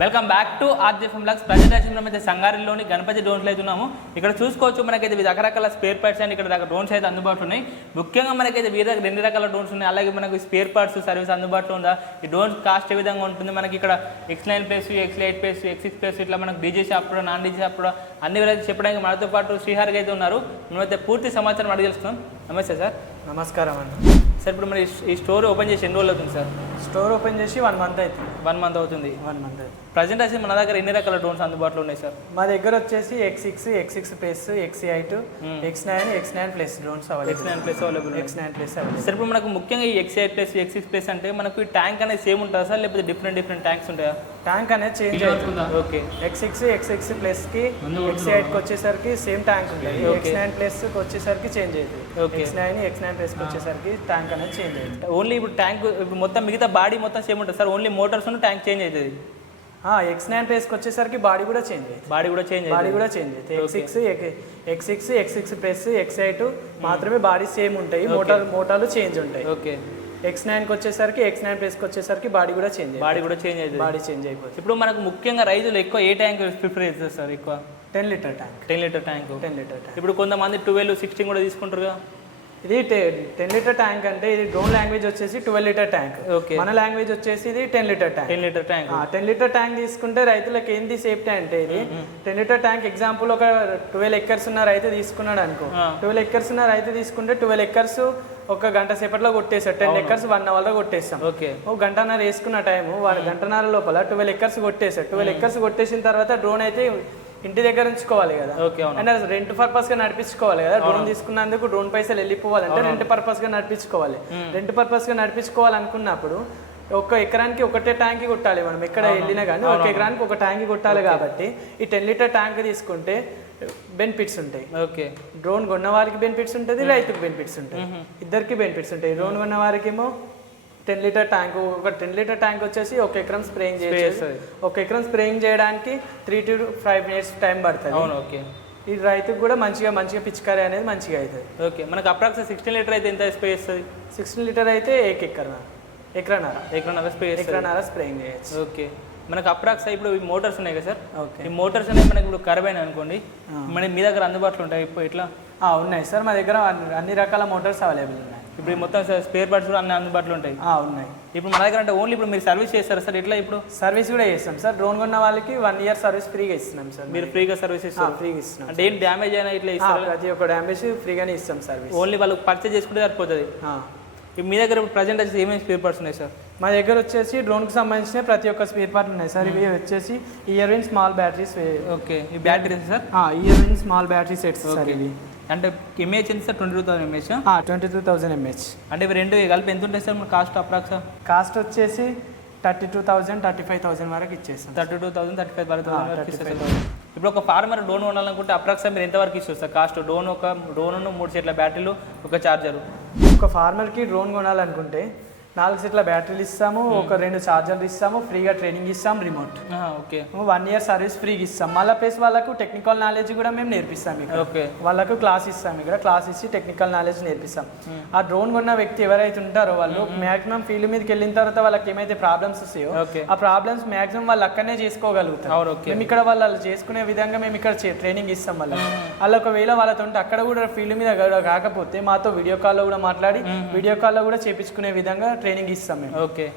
Welcome back to RJFM blogs presentation మనం అయితే సంగారెడ్డిలోని గణపతి డ్రోన్స్లో అయితే ఉన్నాము. ఇక్కడ చూసుకోవచ్చు మనకైతే రకరకాల స్పేర్ పార్ట్స్ అండ్ ఇక్కడ దగ్గర డ్రోన్స్ అయితే అందుబాటులో ఉన్నాయి. ముఖ్యంగా మనకైతే వీరి దగ్గర రెండు రకాల డ్రోన్స్ ఉన్నాయి. అలాగే మనకు స్పేర్ పార్ట్స్ సర్వీస్ అందుబాటులో ఉందా? ఈ డ్రోన్స్ కాస్ట్ ఏ విధంగా ఉంటుంది? మనకి ఇక్కడ X nine plus X eight plus X six plus ఇట్లా మనకు డీజే షాప్ కూడా నాన్ డీజే షాప్ కూడా అన్ని విధాలు చెప్పడానికి మనతో పాటు శ్రీహారికి అయితే ఉన్నారు. మేమైతే పూర్తి సమాచారం అడిగి తెలుస్తున్నాం నమస్తే సార్. నమస్కారం అండి సార్ ఇప్పుడు మరి ఈ స్టోర్ ఓపెన్ చేసి ఎన్ని రోజులు అవుతుంది సార్? స్టోర్ ఓపెన్ చేసి వన్ మంత్ అవుతుంది. వన్ మంత్ అవుతుంది. వన్ మంత్ అవుతుంది. ప్రజెంట్ అయితే మన దగ్గర ఎన్ని రకాల డ్రోన్స్ అందుబాటులో ఉన్నాయి సార్? మా దగ్గర వచ్చేసి X six X six plus X eight X nine X nine plus drones X available nine plus available X nine plus available sir ఇప్పుడు మనకు ముఖ్యంగా ఈ X eight plus X six plus అంటే మనకు ఈ ట్యాంక్ అనేది సేమ్ ఉంటుందా sir? లేకపోతే డిఫరెంట్ డిఫరెంట్ ట్యాంక్స్ ఉంటాయా? ట్యాంక్ అనేది చేంజ్ అవుతుంది. Okay X six X six ప్లస్కి X ఎయిట్కి వచ్చేసరికి సేమ్ ట్యాంక్ ఉంటుంది. ఎక్స్ నైన్ ప్లస్కి వచ్చేసరికి చేంజ్ అవుతుంది. ఎక్స్ నైన్ ఎక్స్ నైన్ ప్లస్కి వచ్చేసరికి ట్యాంక్ అనేది చేంజ్ అవుతుంది. ఓన్లీ ఇప్పుడు ట్యాంక్ ఇప్పుడు మొత్తం మిగతా బాడీ మొత్తం సేమ్ ఉంటుంది. Sir only motors tank change అవుతుంది. ఎక్స్ నైన్ ప్లస్కి వచ్చేసరికి బాడీ కూడా చేంజ్ అవుతుంది. బాడీ కూడా చేంజ్ బాడీ కూడా చేంజ్ అవుతుంది. X six X six X six plus X eight మాత్రమే బాడీ సేమ్ ఉంటాయి. మోటార్ మోటార్లు చేంజ్ ఉంటాయి. ఓకే ఎక్స్ నైన్కి వచ్చేసరికి ఎక్స్ నైన్ ప్లస్కి వచ్చేసరికి బాడీ కూడా చేంజ్ బాడీ కూడా చేంజ్ అవుతుంది. బాడీ చేంజ్ అయిపోతుంది. ఇప్పుడు మనకు ముఖ్యంగా రైతులు ఎక్కువ ఏ ట్యాంక్ ప్రిఫర్ చేస్తారు సార్ ఎక్కువ? Ten litre tank ten litre tank ten litre tank ఇప్పుడు కొంతమంది ట్వెల్వ్ సిక్స్టీన్ కూడా తీసుకుంటారు కదా. ఇది టెన్ లీటర్ ట్యాంక్ అంటే ఇది డ్రోన్ లాంగ్వేజ్ వచ్చేసి ట్వెల్వ్ లీటర్ ట్యాంక్ ఓకే మన లాంగ్వేజ్ వచ్చేసి ఇది ten litre tank ten litre tank ten litre tank తీసుకుంటే రైతులకు ఏంది సేఫ్టీ అంటే ఇది? టెన్ లీటర్ ట్యాంక్ ఎగ్జాంపుల్ ఒక ట్వెల్వ్ ఎక్కర్స్ ఉన్న రైతు తీసుకున్నాడు అనుకో. ట్వెల్వ్ ఎక్కర్స్ ఉన్న రైతు తీసుకుంటే ట్వెల్వ్ ఎక్కర్స్ ఒక గంట సేపట్లో కొట్టేస్తాడు టెన్ ఎక్కర్స్ వన్ అవర్లో కొట్టేస్తాం. ఓకే ఓ గంటన్నర వేసుకున్న టైము వాడు గంటన్నర లోపల ట్వెల్వ్ ఎక్కర్స్ కొట్టేసాడు ట్వెల్వ్ ఎక్కర్స్ కొట్టేసిన తర్వాత డ్రోన్ అయితే ఇంటి దగ్గర ఉంచుకోవాలి కదా. ఓకే అంటే రెంట్ పర్పస్గా నడిపించుకోవాలి కదా. డ్రోన్ తీసుకున్నందుకు డ్రోన్ పైసలు వెళ్ళిపోవాలంటే రెంట్ పర్పస్గా నడిపించుకోవాలి. రెంట్ పర్పస్గా నడిపించుకోవాలనుకున్నప్పుడు ఒక ఎకరానికి ఒకటే ట్యాంక్ కొట్టాలి మనం ఎక్కడ వెళ్ళినా కానీ ఒక ఎకరానికి ఒక ట్యాంక్ కొట్టాలి కాబట్టి ఈ టెన్ లీటర్ ట్యాంక్ తీసుకుంటే బెనిఫిట్స్ ఉంటాయి. ఓకే. డ్రోన్ కొన్న వారికి బెనిఫిట్స్ ఉంటుంది రైతుకు బెనిఫిట్స్ ఉంటాయి ఇద్దరికి బెనిఫిట్స్ ఉంటాయి. డ్రోన్ కొన్న వారికి ఏమో టెన్ లీటర్ ట్యాంక్ ఒక టెన్ లీటర్ ట్యాంక్ వచ్చేసి ఒక ఎకరం స్ప్రేయింగ్ చేస్తుంది. ఒక ఎకరం స్ప్రేయింగ్ చేయడానికి three to five minutes time పడుతుంది. అవును ఓకే. ఈ రైతుకు కూడా మంచిగా మంచిగా పిచికారీ అనేది మంచిగా అవుతుంది. ఓకే మనకు అప్రాక్స్ సిక్స్టీన్ లీటర్ అయితే ఎంత స్ప్రే చేస్తుంది? సిక్స్టీన్ లీటర్ అయితే ఏక ఎకరన? ఎకరన్నర. ఎకరన్నర స్ప్రే చేస్తుంది. ఎకరన్నర స్ప్రేయింగ్ చేయొచ్చు. ఓకే. మనకు అప్రాక్స్ ఇప్పుడు ఈ మోటార్స్ ఉన్నాయి కదా సార్? ఓకే. ఈ మోటార్స్ అనేవి మనకి ఇప్పుడు ఖరాబ్ అయినాయి అనుకోండి మన మీ దగ్గర అందుబాటులో ఉంటాయి? ఇప్పుడు ఇట్లా? ఉన్నాయి సార్. మా దగ్గర అన్ని రకాల మోటార్స్ అవైలబుల్ ఉన్నాయి. ఇప్పుడు మొత్తం స్పేర్ పార్ట్స్ కూడా అన్ని అందుబాటులో ఉంటాయి. ఉన్నాయి. ఇప్పుడు మన దగ్గర అంటే ఓన్లీ ఇప్పుడు మీరు సర్వీస్ చేస్తారా సార్? ఇట్లా ఇప్పుడు? సర్వీస్ కూడా చేస్తాం సార్. డ్రోన్ కొన్న వాళ్ళకి వన్ ఇయర్ సర్వీస్ ఫ్రీగా ఇస్తున్నాం సార్ మీరు ఫ్రీగా సర్వీస్ ఇస్తారు ఫ్రీగా ఇస్తున్నాం అంటే ఏం డ్యామేజ్ అయినా ఇట్లా ఇస్తారు? ప్రతి ఒక్క డ్యామేజ్ ఫ్రీగానే ఇస్తాం సర్వీస్ ఓన్లీ వాళ్ళు పర్చేజ్ చేసుకుంటే సరిపోతుంది. మీ దగ్గర ఇప్పుడు ప్రజెంట్ వచ్చేసి ఏమేమి స్పేర్ పార్ట్స్ ఉన్నాయి సార్? మా దగ్గర వచ్చేసి డ్రోన్కి సంబంధించిన ప్రతి ఒక్క స్పేర్ పార్ట్ ఉన్నాయి సార్. ఇవి వచ్చేసి Herewin small batteries okay ఈ battery sir? Herewin small battery sets sir. ఇవి. అంటే ఎంఏహెచ్ ఎంత sir? Twenty two thousand mAh twenty two thousand mAh అంటే ఇవి రెండు కలిపి ఎంత ఉంటాయి సార్? మన కాస్ట్ అప్రాక్స్ కాస్ట్ వచ్చేసి thirty two thousand thirty five thousand వరకు ఇచ్చేస్తాం. Thirty two thousand thirty five వరకు ఆ, వరకు 35,000. ఇస్తారు. ఇప్పుడు ఒక ఫార్మర్ డ్రోన్ కొనాలనుకుంటే అప్రాక్స్ మీరు ఎంతవరకు ఇస్తారు సార్? కాస్ట్ డ్రోన్ ఒక డ్రోన్ మూడు సెట్ల బ్యాటరీలు ఒక చార్జరు ఒక ఫార్మర్కి డ్రోన్ కొనాలనుకుంటే నాలుగు సెట్ల బ్యాటరీలు ఇస్తాము ఒక రెండు ఛార్జర్లు ఇస్తాము ఫ్రీగా ట్రైనింగ్ ఇస్తాం remote. Okay. One year service ఫ్రీగా ఇస్తాం. మళ్ళీ ప్లస్ వాళ్ళకు టెక్నికల్ నాలెడ్జ్ కూడా మేము నేర్పిస్తాం ఇక్కడ. ఓకే. వాళ్ళకు క్లాస్ ఇస్తాం ఇక్కడ. క్లాస్ ఇచ్చి టెక్నికల్ నాలెడ్జ్ నేర్పిస్తాం. ఆ డ్రోన్ కొన్న వ్యక్తి ఎవరైతే ఉంటారో వాళ్ళు మాక్సిమం ఫీల్డ్ మీదకి వెళ్ళిన తర్వాత వాళ్ళకి ఏమైతే ప్రాబ్లమ్స్ వస్తాయో ఆ ప్రాబ్లమ్స్ మాక్సిమం వాళ్ళు అక్కడనే చేసుకోగలుగుతారు. మేము ఇక్కడ వాళ్ళు చేసుకునే విధంగా మేము ఇక్కడ ట్రైనింగ్ ఇస్తాం వాళ్ళకి. వాళ్ళు ఒకవేళ వాళ్ళతో ఉంటే అక్కడ కూడా ఫీల్డ్ మీద కాకపోతే మాతో వీడియో కాల్లో కూడా మాట్లాడి వీడియో కాల్లో కూడా చేపించుకునే విధంగా ట్రైనింగ్ ఇస్తాం మేము. ఓకే.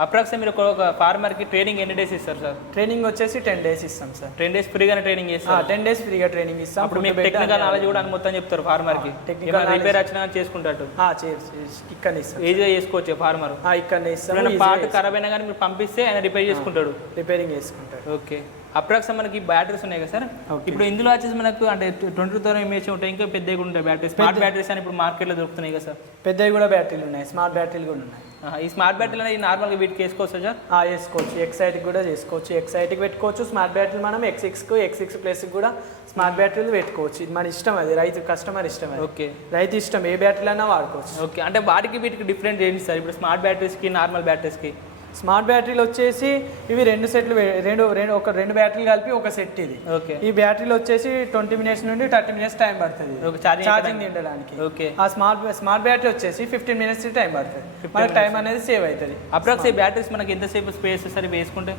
అప్రాక్స్ మీరు ఒక- ఫార్మర్కి ట్రైనింగ్ ఎన్ని డేస్ ఇస్తారు సార్? ట్రైనింగ్ వచ్చేసి టెన్ డేస్ ఇస్తాం సార్. టెన్ డేస్ ఫ్రీగానే ట్రైనింగ్ చేస్తారు? టెన్ డేస్ ఫ్రీగా ట్రైనింగ్ ఇస్తాం. అప్పుడు మీకు టెక్నికల్ నాలెడ్జ్ కూడా అని మొత్తం చెప్తారు ఫార్మర్కి. knowledge. రిపేర్ వచ్చినా చేసుకుంటాడు ఆ, చే- చే- ఇక్కడనే ఇస్తాం. ఈజీగా చేసుకోవచ్చు ఫార్మర్. ఆ, ఇక్కడనే ఇస్తాం. పార్ట్ ఖరాబ్ అయినా కానీ మీరు పంపిస్తే ఆయన రిపేర్ చేసుకుంటాడు. రిపేరింగ్ చేసుకుంటారు ఓకే. అప్రాక్స్ మనకి బ్యాటరీస్ ఉన్నాయి కదా సార్. ఇప్పుడు ఇందులో వచ్చేసి మనకు అంటే ట్వంటీ టూ థౌసండ్ ఎంఏహెచ్ ఉంటాయి ఇంకా పెద్దవి కూడా ఉంటాయి బ్యాటరీస్. స్మార్ట్ బ్యాటరీస్ అని ఇప్పుడు మార్కెట్లో దొరుకుతున్నాయి కదా సార్? పెద్దవి కూడా బ్యాటరీలు ఉన్నాయి స్మార్ట్ బ్యాటరీలు కూడా ఉన్నాయి. ఈ స్మార్ట్ బ్యాటరీలు అనేది నార్మల్గా వీటికి వేసుకోవచ్చు సార్? ఆ, వేసుకోవచ్చు. ఎక్సైట్కి కూడా చేసుకోవచ్చు ఎక్సైట్కి పెట్టుకోవచ్చు. స్మార్ట్ బ్యాటరీ మనం ఎక్స్ సిక్స్కు ఎక్స్ సిక్స్ ప్లస్కి కూడా స్మార్ట్ బ్యాటరీలు పెట్టుకోవచ్చు. ఇది మన ఇష్టం అది రైతు కస్టమర్ ఇష్టం అది. ఓకే. రైతు ఇష్టం ఏ బ్యాటరీలు అయినా వాడుకోవచ్చు. ఓకే. అంటే వాటికి వీటికి డిఫరెంట్ ఏంటి సార్. ఇప్పుడు స్మార్ట్ బ్యాటరీస్కి నార్మల్ బ్యాటరీస్కి. స్మార్ట్ బ్యాటరీలు వచ్చేసి ఇవి రెండు సెట్లు రెండు రెండు ఒక రెండు బ్యాటరీలు కలిపి ఒక సెట్ ఇది. ఓకే. ఈ బ్యాటరీలు వచ్చేసి ట్వంటీ మినిట్స్ నుండి థర్టీ మినిట్స్ టైం పడుతుంది ఒక ఛార్జింగ్ తిండడానికి ఓకే. ఆ స్మార్ట్ స్మార్ట్ బ్యాటరీ వచ్చేసి ఫిఫ్టీన్ మినిట్స్ టైం పడుతుంది. మనకి టైం అనేది సేవ్ అవుతుంది. అప్రాక్స్ ఈ బ్యాటరీస్ మనకి ఎంతసేపు స్పేస్ సార్ వేసుకుంటే?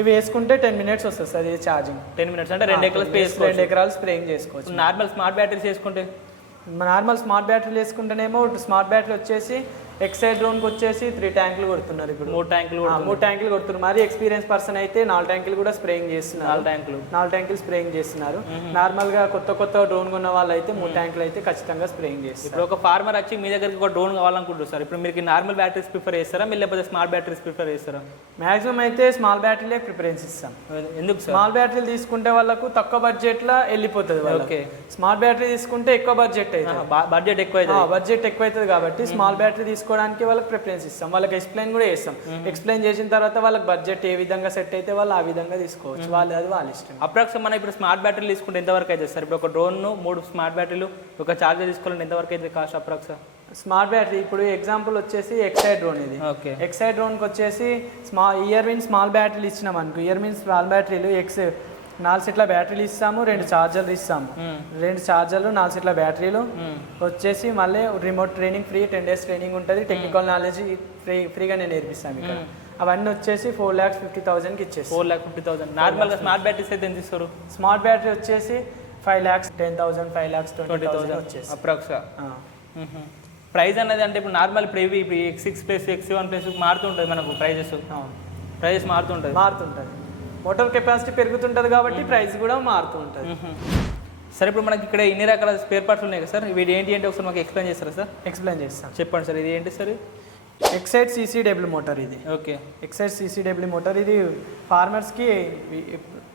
ఇవి వేసుకుంటే టెన్ మినిట్స్ వస్తుంది సార్ ఇది ఛార్జింగ్ టెన్ మినిట్స్ అంటే రెండు ఎకరాలు స్పేస్ రెండు ఎకరాలు స్ప్రేయింగ్ చేసుకోవచ్చు. నార్మల్ స్మార్ట్ బ్యాటరీస్ చేసుకుంటే నార్మల్ స్మార్ట్ బ్యాటరీలు వేసుకుంటేనేమో స్మార్ట్ బ్యాటరీ వచ్చేసి ఎక్సైడ్ డ్రోన్కి వచ్చేసి త్రీ ట్యాంకులు కొడుతున్నారు ఇప్పుడు. మూడు ట్యాంకులు మూడు ట్యాంకులు కొడుతున్నారు. మరి ఎక్స్పీరియన్స్ పర్సన్ అయితే నాలుగు ట్యాంకులు కూడా స్ప్రేయింగ్ చేస్తున్నారు. నాలుగు ట్యాంకులు నాలుగు ట్యాంకులు స్ప్రేయింగ్ చేస్తున్నారు. నార్మల్గా కొత్త కొత్త డ్రోన్ కొన్న వాళ్ళు అయితే మూడు ట్యాంకులు అయితే ఖచ్చితంగా స్ప్రేయింగ్ చేస్తారు. ఇప్పుడు ఒక ఫార్మర్ వచ్చి మీ దగ్గరికి ఒక డ్రోన్ కావాలనుకుంటారు సార్. ఇప్పుడు మీకు నార్మల్ బ్యాటరీస్ ప్రిఫర్ చేస్తారా? మీరు లేకపోతే స్మార్ట్ బ్యాటరీస్ ప్రిఫర్ చేస్తారా? మాక్సిమం అయితే స్మాల్ బ్యాటరీలే ప్రిఫరెన్స్ ఇస్తాం. ఎందుకు స్మాల్ బ్యాటరీలు తీసుకుంటే వాళ్ళకు తక్కువ బడ్జెట్ లా వెళ్ళిపోతుంది వాళ్ళకి. ఓకే. స్మార్ట్ బ్యాటరీ తీసుకుంటే ఎక్కువ బడ్జెట్ అయితే బడ్జెట్ ఎక్కువ బడ్జెట్ ఎక్కువ అవుతుంది కాబట్టి స్మాల్ బ్యాటరీ తీసుకోవడానికి వాళ్ళకి ప్రిఫరెన్స్ ఇస్తాం. వాళ్ళకి ఎక్స్ప్లెయిన్ కూడా చేస్తాం. ఎక్స్ప్లెయిన్ చేసిన తర్వాత వాళ్ళకి బడ్జెట్ ఏ విధంగా సెట్ అయితే వాళ్ళు ఆ విధంగా తీసుకోవచ్చు. వాళ్ళు అది వాళ్ళ ఇష్టం. అప్రాక్స్ మనం ఇప్పుడు స్మార్ట్ బ్యాటరీలు తీసుకుంటే ఎంతవరకు అవుతుంది సార్? ఇప్పుడు ఒక డ్రోన్ మూడు స్మార్ట్ బ్యాటరీలు ఒక చార్జర్ తీసుకోవాలంటే ఎంతవరకు అవుతుంది కాస్ట్ అప్రాక్స్ స్మార్ట్ బ్యాటరీ ఇప్పుడు ఎగ్జాంపుల్ వచ్చేసి ఎక్సైడ్ డ్రోన్ ఇది. ఓకే. ఎక్సైడ్ డ్రోన్కి వచ్చేసి స్మా ఇయర్ మీన్ స్మాల్ బ్యాటరీలు ఇచ్చినాం అనుకో ఇయర్ మీన్ స్మాల్ బ్యాటరీలు ఎక్స్ నాలుగు సెట్ల బ్యాటరీలు ఇస్తాము రెండు ఛార్జర్లు ఇస్తాము. రెండు ఛార్జర్లు నాలుగు సెట్ల బ్యాటరీలు. వచ్చేసి మళ్ళీ remote training free ten days training ఉంటుంది. టెక్నికల్ నాలెడ్జ్ ఫ్రీ ఫ్రీగా నేను నేర్పిస్తాను ఇక్కడ. అవన్నీ వచ్చేసి ఫోర్ ల్యాక్స్ ఫిఫ్టీ థౌసండ్కి ఇచ్చేసి ఫోర్ ల్యాక్ ఫిఫ్టీ థౌసండ్ నార్మల్గా స్మార్ట్ బ్యాటరీస్ అయితే ఎంత ఇస్తారు? స్మార్ట్ బ్యాటరీ వచ్చేసి five lakhs ten thousand five lakhs twenty thousand వచ్చేసి అప్రాక్స్గా. ఆ. ప్రైస్ అనేది అంటే ఇప్పుడు నార్మల్ ఇప్పుడు ఇవి ఇప్పుడు X six plus X one plus మారుతుంటుంది మనకు ప్రైజెస్. ప్రైజెస్ మారుతుంటుంది మారుతుంటుంది మోటార్ కెపాసిటీ పెరుగుతుంటుంది కాబట్టి ప్రైస్ కూడా మారుతూ ఉంటుంది సరే ఇప్పుడు మనకి ఇక్కడ ఇన్ని రకాల స్పేర్ పార్ట్స్ ఉన్నాయి కదా సార్. వీటి ఏంటి అంటే ఒకసారి మాకు ఎక్స్ప్లెయిన్ చేస్తారా సార్? ఎక్స్ప్లెయిన్ చేస్తాను చెప్పండి సార్ ఇది ఏంటి సార్? ఎక్సైడ్ సీసీడబ్ల్యూ మోటార్ ఇది. ఓకే. ఎక్సైడ్ సీసీడబ్ల్యూ మోటార్ ఇది ఫార్మర్స్కి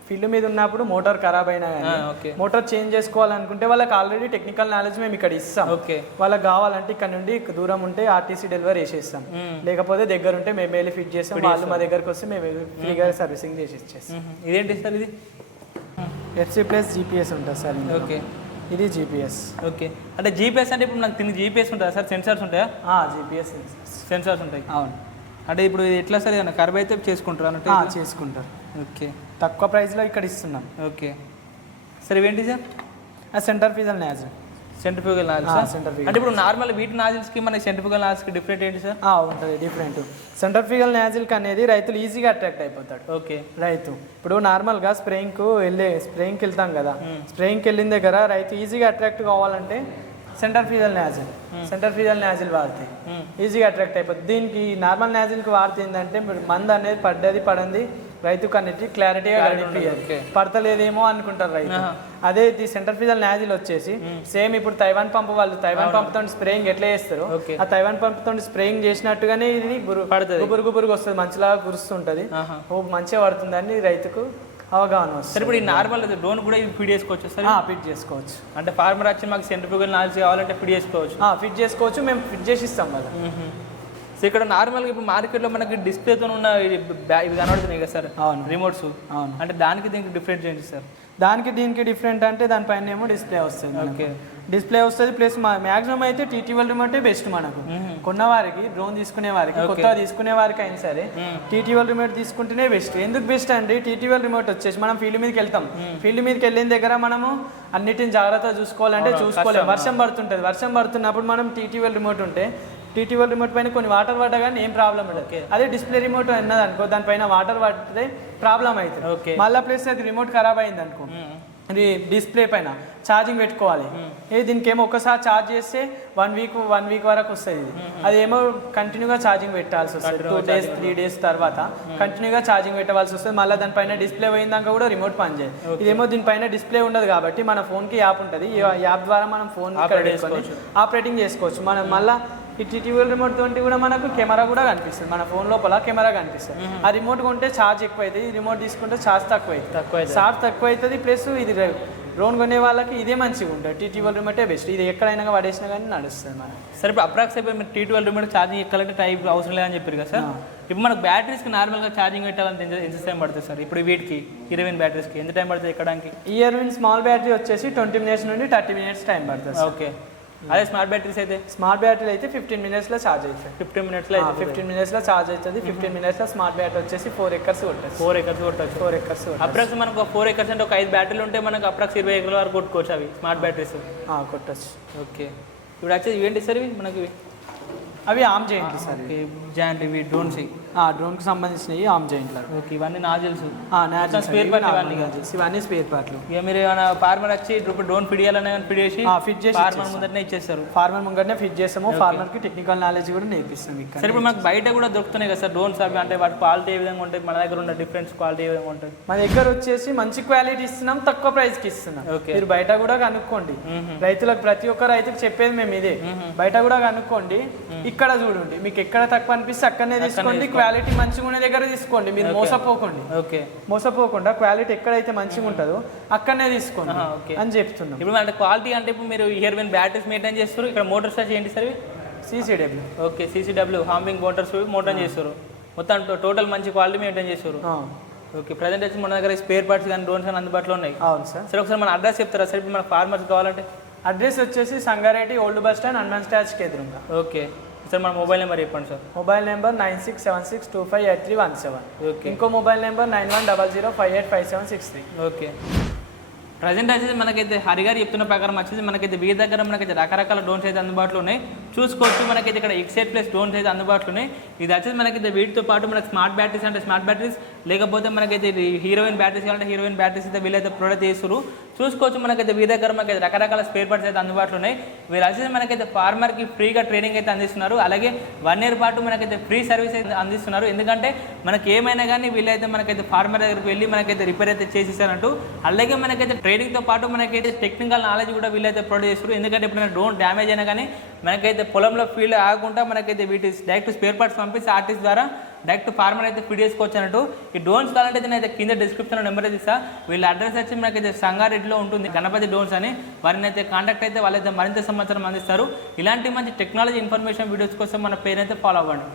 ఫీల్డ్ మీద ఉన్నప్పుడు మోటార్ ఖరాబ్ అయినా కానీ ఓకే. మోటార్ చేంజ్ చేసుకోవాలనుకుంటే వాళ్ళకి ఆల్రెడీ టెక్నికల్ నాలెడ్జ్ మేము ఇక్కడ ఇస్తాం. ఓకే. వాళ్ళకి కావాలంటే ఇక్కడ నుండి దూరం ఉంటే ఆర్టీసీ డెలివరీ చేసేస్తాం. లేకపోతే దగ్గర ఉంటే మేము వెళ్ళి ఫిట్ చేస్తాం. వాళ్ళు మా దగ్గరకు వస్తే మేము ఫ్రీగా సర్వీసింగ్ చేసి ఇచ్చేస్తాం. ఇదేంటి సార్ ఇది? ఎఫ్సీ ప్లస్ జీపీఎస్ ఉంటుంది సార్. ఓకే. ఇది జీపీఎస్ ఓకే. అంటే జీపీఎస్ అంటే ఇప్పుడు నాకు తిని జీపీఎస్ ఉంటుందా సార్? సెన్సార్స్ ఉంటాయా? జీపీఎస్ సెన్సార్స్ ఉంటాయి. అవును. అంటే ఇప్పుడు ఎట్లా సార్? ఏదైనా కర్వ్ అయితే చేసుకుంటారు? అన్నట్టు? చేసుకుంటారు. ఓకే. తక్కువ ప్రైస్లో ఇక్కడ ఇస్తున్నాం. ఓకే. సార్ ఇవేంటి sir? Centrifugal nozzle centrifugal nozzles centrifugal. అంటే ఇప్పుడు నార్మల్ వీటి నాజిల్స్కి మన సెంట్రిఫ్యూగల్ నాజిల్స్కి డిఫరెంట్ ఏంటి సార్? ఉంటుంది డిఫరెంట్. సెంటర్ ఫీగల్ నాజిల్క్ అనేది రైతులు ఈజీగా అట్రాక్ట్ అయిపోతాడు. ఓకే. రైతు. ఇప్పుడు నార్మల్గా స్ప్రేయింగ్కు వెళ్ళే స్ప్రేయింగ్కి వెళ్తాం కదా. స్ప్రేయింగ్కి వెళ్ళిన దగ్గర రైతు ఈజీగా అట్రాక్ట్ కావాలంటే centrifugal nozzle. Centrifugal nozzle వాడితే ఈజీగా అట్రాక్ట్ అయిపోతుంది. దీనికి నార్మల్ నాజిల్కి వాడితే ఏంటంటే మీరు మందు అనేది పడ్డది పడింది రైతుకు అనేది క్లారిటీగా okay. పడతలేదేమో అనుకుంటారు రైతు. అదే ఇది సెంటర్ ఫీజల్ నాజిల్ వచ్చేసి సేమ్ ఇప్పుడు తైవాన్ పంపు వాళ్ళు తైవాన్ పంపుతో స్ప్రేయింగ్ ఎట్లా చేస్తారు. ఆ తైవాన్ పంపుతో స్ప్రేయింగ్ చేసినట్టుగానే ఇది. గుబురు గుబురుగా వస్తుంది మంచిలాగా. ఓ మంచిగా పడుతుందని రైతుకు అవగాహన సార్ వస్తుంది ఇప్పుడు ఈ నార్మల్ డ్రోన్ కూడా ఇది ఫీడ్ చేసుకోవచ్చు సార్? ఫిట్ చేసుకోవచ్చు. అంటే ఫార్మర్ వచ్చి మాకు సెంట్రిఫ్యూగల్ నాజిల్స్ కావాలంటే ఫీడ్ చేసుకోవచ్చు. ఫిట్ చేసుకోవచ్చు మేము ఫిట్ చేసి ఇస్తాం వాళ్ళ ఇక్కడ నార్మల్గా ఇప్పుడు మార్కెట్లో మనకి డిస్ప్లేతో ఉన్న ఇవి కనబడుతున్నాయి కదా సార్? అవును. రిమోట్స్ అవును. అంటే దానికి దీనికి డిఫరెంట్ ఏంటి సార్? దానికి దీనికి డిఫరెంట్ అంటే దానిపైన ఏమో డిస్ప్లే వస్తుంది ఓకే డిస్ప్లే వస్తుంది ప్లస్ మ్యాక్సిమం అయితే టీటీవల్ రిమోటే బెస్ట్ మనకు. కొన్న వారికి డ్రోన్ తీసుకునే వారికి కొత్తగా తీసుకునే వారికి అయినా సరే టీటీవల్ రిమోట్ తీసుకుంటేనే బెస్ట్ ఎందుకు బెస్ట్ అండి టీటీవల్ రిమోట్ వచ్చేసి మనం ఫీల్డ్ మీదకి వెళ్తాం. ఫీల్డ్ మీదకి వెళ్ళిన దగ్గర మనము అన్నిటిని జాగ్రత్తగా చూసుకోవాలంటే చూసుకోలేము వర్షం పడుతుంటుంది. వర్షం పడుతున్నప్పుడు మనం టీటీవల్ రిమోట్ ఉంటే టీటీవల్ రిమోట్ పైన కొన్ని వాటర్ పడ్డా కానీ ఏం ప్రాబ్లం ఉండదు అదే డిస్ప్లే రిమోట్ అన్నది అనుకో దానిపైన వాటర్ పడితే ప్రాబ్లం అవుతుంది ఓకే మళ్ళీ ప్లస్ అది రిమోట్ ఖరాబ్ అయింది అనుకో ఇది డిస్ప్లే పైన ఛార్జింగ్ పెట్టుకోవాలి. ఏ దీనికి ఏమో ఒకసారి ఛార్జ్ చేస్తే వన్ వీక్ వన్ వీక్ వరకు వస్తుంది ఇది. అది ఏమో కంటిన్యూగా ఛార్జింగ్ పెట్టాల్సి వస్తుంది. టూ డేస్ త్రీ డేస్ తర్వాత కంటిన్యూగా ఛార్జింగ్ పెట్టవలసి వస్తుంది. మళ్ళీ దానిపైన డిస్ప్లే పోయిందాక కూడా రిమోట్ పనిచేయదు ఇదేమో దీనిపైన డిస్ప్లే ఉండదు కాబట్టి మన ఫోన్కి యాప్ ఉంటుంది. ఈ యాప్ ద్వారా మనం ఫోన్ ఆపరేటింగ్ చేసుకోవచ్చు. మనం మళ్ళీ ఈ టీటీవీ రిమోట్ తోటి కూడా మనకు కెమెరా కూడా కనిపిస్తుంది. మన ఫోన్ లోపల కెమెరా కనిపిస్తుంది. ఆ రిమోట్ కొంటే ఛార్జ్ ఎక్కువ అవుతుంది రిమోట్ తీసుకుంటే ఛార్జ్ తక్కువ అవుతుంది తక్కువ. ఛార్జ్ తక్కువ అవుతుంది ప్లస్ ఇది డ్రోన్ కొనే వాళ్ళకి ఇదే మంచిగా ఉంటుంది. టీటీవీ రిమోటే బెస్ట్. ఇది ఎక్కడైనా పడేసినా కానీ నడుస్తుంది మనకి. సరే ఇప్పుడు అప్రాక్స్ అయిపోయి మీరు టీ ట్వెల్వ్ రిమోట్ ఛార్జింగ్ ఎక్కాలంటే టైప్ అవసరం లేదని చెప్పారు కదా సార్? ఇప్పుడు మనకు బ్యాటరీస్కి నార్మల్గా ఛార్జింగ్ పెట్టాలంటే ఎంత ఎంత టైం పడుతుంది సార్? ఇప్పుడు వీటికి ఇరవై బ్యాటరీస్కి ఎంత టైం పడుతుంది ఎక్కడానికి? ఇయర్ విన్ స్మాల్ బ్యాటరీ వచ్చేసి ట్వంటీ మినిట్స్ నుండి థర్టీ మినిట్స్ టైం పడుతుంది ఓకే. అదే స్మార్ట్ బ్యాటరీస్ అయితే. స్మార్ట్ బ్యాటరీ అయితే ఫిఫ్టీన్ మినిట్స్లో ఛార్జ్ అవుతుంది. ఫిఫ్టీన్ మినిట్స్లో అయితే ఫిఫ్టీన్ మినిట్స్లో ఛార్జ్ అవుతుంది. ఫిఫ్టీన్ మినిట్స్లో స్మార్ట్ బ్యాటరీ వచ్చేసి ఫోర్ ఎకర్స్ కొట్టచ్చు. ఫోర్ ఎకర్స్ కొట్టచ్చు. ఫోర్ ఎకర్స్ అప్రాక్స్ మనకు ఫోర్ ఎకర్స్ అంటే ఒక ఐదు బ్యాటరీలు ఉంటే మనకు అప్రాక్స్ ఇరవై ఎకరాల వరకు కొట్టుకోవచ్చు అవి స్మార్ట్ బ్యాటరీస్ కొట్టచ్చు. ఓకే ఇప్పుడు వచ్చేది ఇవేంటి సార్ ఇవి? మనకి? అవి ఆమ్ జాయింట్లు సార్. ఓకే జాయింట్ ఇవి డ్రోన్స్ ఆ డ్రోన్కి సంబంధించినవి ఆమ్ జాయింట్లు. ఓకే ఇవన్నీ నాజిల్స్. స్పేర్ పార్ట్ ఇవన్నీ స్పేర్ పార్ట్లు. ఇక మీరు ఏమైనా ఫార్మర్ వచ్చి ఇప్పుడు డ్రోన్ ఫిట్ చేయాలన్నా కానీ ఫిట్ చేసి ఆ, fit చేసి ఫార్మర్. ముందరనే ఇచ్చేస్తారు. ఫార్మర్ ముంగటనే ఫిట్ చేస్తాము. ఫార్మర్కి టెక్నికల్ నాలెడ్జ్ కూడా నేర్పిస్తాం ఇక్కడ. సరే ఇప్పుడు మనకు బయట కూడా దొరుకుతున్నాయి కదా సార్ డ్రోన్స్ అవి. అంటే వాటి క్వాలిటీ ఏ విధంగా ఉంటాయి? మన దగ్గర ఉన్న డిఫరెన్స్ క్వాలిటీ ఏ విధంగా ఉంటుంది మన దగ్గర వచ్చేసి మంచి క్వాలిటీ ఇస్తున్నాం తక్కువ ప్రైస్కి ఇస్తున్నాం. Okay. మీరు బయట కూడా కనుక్కోండి. రైతులకు ప్రతి ఒక్క రైతుకు చెప్పేది మేము ఇదే. బయట కూడా కనుక్కోండి. ఇక్కడ చూడండి. మీకు ఎక్కడ తక్కువ అనిపిస్తే అక్కడనే తీసుకోండి. క్వాలిటీ మంచిగా ఉన్న దగ్గర తీసుకోండి. మీరు మోసపోకండి. ఓకే. మోసపోకుండా క్వాలిటీ ఎక్కడైతే మంచిగా ఉంటుందో అక్కడనే తీసుకోండి. అని చెప్తున్నాం. ఇప్పుడు మన క్వాలిటీ అంటే ఇప్పుడు మీరు ఇయర్ విన్ బ్యాటరీస్ మెయింటైన్ చేస్తారు. ఇక్కడ మోటార్స్ ఏంటి సార్ సీసీడబ్ల్యూ ఓకే సీసీడబ్ల్యూ హార్మింగ్ మోటార్స్ మోటార్ చేస్తారు. మొత్తం టోటల్ మంచి క్వాలిటీ మెయింటైన్ చేస్తారు. ఓకే ప్రజెంట్ వచ్చి మన దగ్గర స్పేర్ పార్ట్స్ కానీ డ్రోన్స్ కానీ అందుబాటులో ఉన్నాయి. అవును సార్. సరే ఒకసారి మన అడ్రస్ చెప్తారా సార్? ఇప్పుడు మన ఫార్మర్స్ కావాలంటే? అడ్రస్ వచ్చేసి Sangareddy old bus stand Hanuman స్టాచ్కి ఎదురుగా ఓకే. సార్ మన మొబైల్ నెంబర్ చెప్పండి sir. Mobile number nine six seven six two five eight three one seven. Okay. ఇంకో mobile number nine one double zero five eight five seven six three. Okay. Present వచ్చేసి మనకైతే హరి గారు చెప్తున్న ప్రకారం వచ్చేసి మనకైతే వీరి దగ్గర మనకైతే రకరకాల డ్రోన్స్ అయితే అందుబాటులో ఉన్నాయి. చూసుకోవచ్చు మనకైతే ఇక్కడ ఎక్సైట్ ప్లస్ డ్రోన్స్ అయితే అందుబాటులో ఉన్నాయి. ఇది వచ్చేసి మనకైతే వీటితో పాటు మనకి స్మార్ట్ బ్యాటరీస్ అంటే స్మార్ట్ బ్యాటరీస్ లేకపోతే మనకైతే హీరోయిన్ బ్యాటరీస్ కావాలంటే హీరోయిన్ బ్యాటరీస్ అయితే వీళ్ళైతే ప్రొడక్ట్ చేస్తారు చూసుకోవచ్చు. మనకైతే వీరి దగ్గర మనకైతే రకరకాల స్పేర్ పార్ట్స్ అయితే అందుబాటులో ఉన్నాయి. వీళ్ళు వచ్చేసి మనకైతే ఫార్మర్కి ఫ్రీగా ట్రైనింగ్ అయితే అందిస్తున్నారు. అలాగే వన్ ఇయర్ పాటు మనకైతే ఫ్రీ సర్వీస్ అయితే అందిస్తున్నారు. ఎందుకంటే మనకి ఏమైనా కానీ వీళ్ళైతే మనకైతే ఫార్మర్ దగ్గరికి వెళ్ళి మనకైతే రిపేర్ అయితే చేసిస్తారంటూ అలాగే మనకైతే ట్రైనింగ్తో పాటు మనకైతే టెక్నికల్ నాలెడ్జ్ కూడా వీళ్ళైతే ప్రొవైడ్ చేస్తారు ఎందుకంటే ఎప్పుడైనా డ్రోన్ డ్యామేజ్ అయినా కానీ మనకైతే పొలంలో ఫీల్డ్ ఆగకుండా మనకైతే వీటి డైరెక్ట్ స్పేర్ పార్ట్స్ పంపిస్తే ఆర్టిస్ట్ ద్వారా డైరెక్ట్ ఫార్మర్ అయితే ఫీడ్ చేసుకోవచ్చు అన్నట్టు. ఈ డ్రోన్స్ కావాలంటే నేను అయితే కింద డిస్క్రిప్షన్లో నెంబర్ అయితే ఇస్తా. వీళ్ళ అడ్రస్ వచ్చి మనకైతే సంగారెడ్డిలో ఉంటుంది గణపతి డ్రోన్స్ అని. వారిని అయితే కాంటాక్ట్ అయితే వాళ్ళైతే మరింత సమాచారం అందిస్తారు. ఇలాంటి మంచి టెక్నాలజీ ఇన్ఫర్మేషన్ వీడియోస్ కోసం మన పేరు అయితే ఫాలో అవ్వండి.